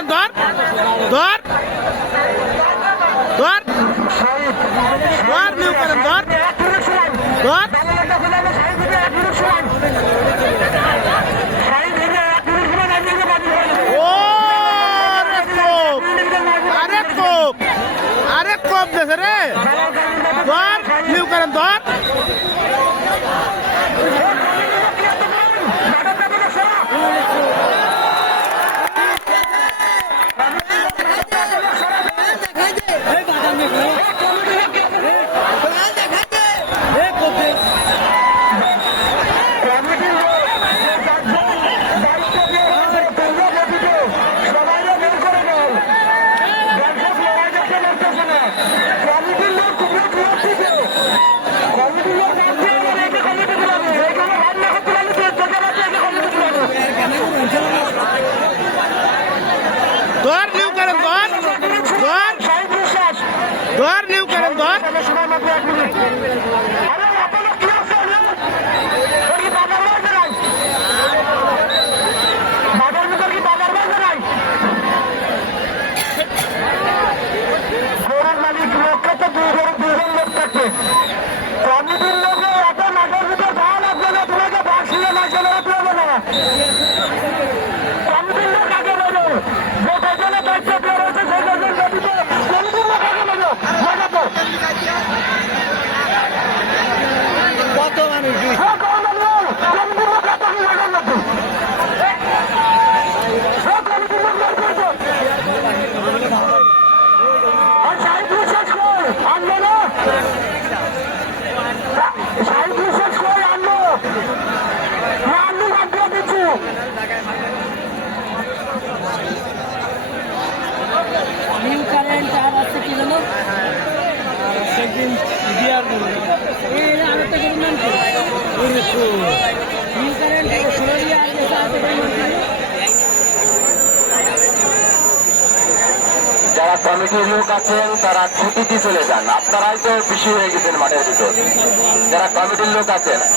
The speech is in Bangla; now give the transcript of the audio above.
কারেন্ট ধর ধর ধর ধর নিউ কারেন্ট ধর ধর ও আরে কোপ আরে কোপ দেছে রে ধর নিউ কারেন্ট ধর ধর নিউ কারেন্ট ধর ধর ধর নিউ কারেন্ট ধর কমিটির লোকে এত মাঠের ভিতরে যাওয়া লাগবে না, তোমাকে বাসিয়ে না চলে হবে না। কমিটির লোক আগে নেবে, যে কজনে দায়িত্ব দেওয়া রয়েছে সেই কজন ব্যতীত কমিটির লোক আগে নেবে। কত মানুষ কমিটির লোক এত কি লাগান নাকি? কমিটির লোক বের করছে। আর সাহিত্য শেষ কর আনবে না, সাহিত্য শেষ করে আনবো না, আনবো বাদ দিয়ে দিচ্ছি। নিউ কারেন্ট আর আছে কি জানো সেদিন বিয়ার এই আরেকটা গরুর নাম কি নিউ কারেন্ট সোনালি আর গেছে আছে যারা কমিটির লোক আছেন তারা ছুটিতে চলে যান, আপনারাই তো বেশি হয়ে গেছেন মাঠের ভিতর। যারা কমিটির লোক আছেন না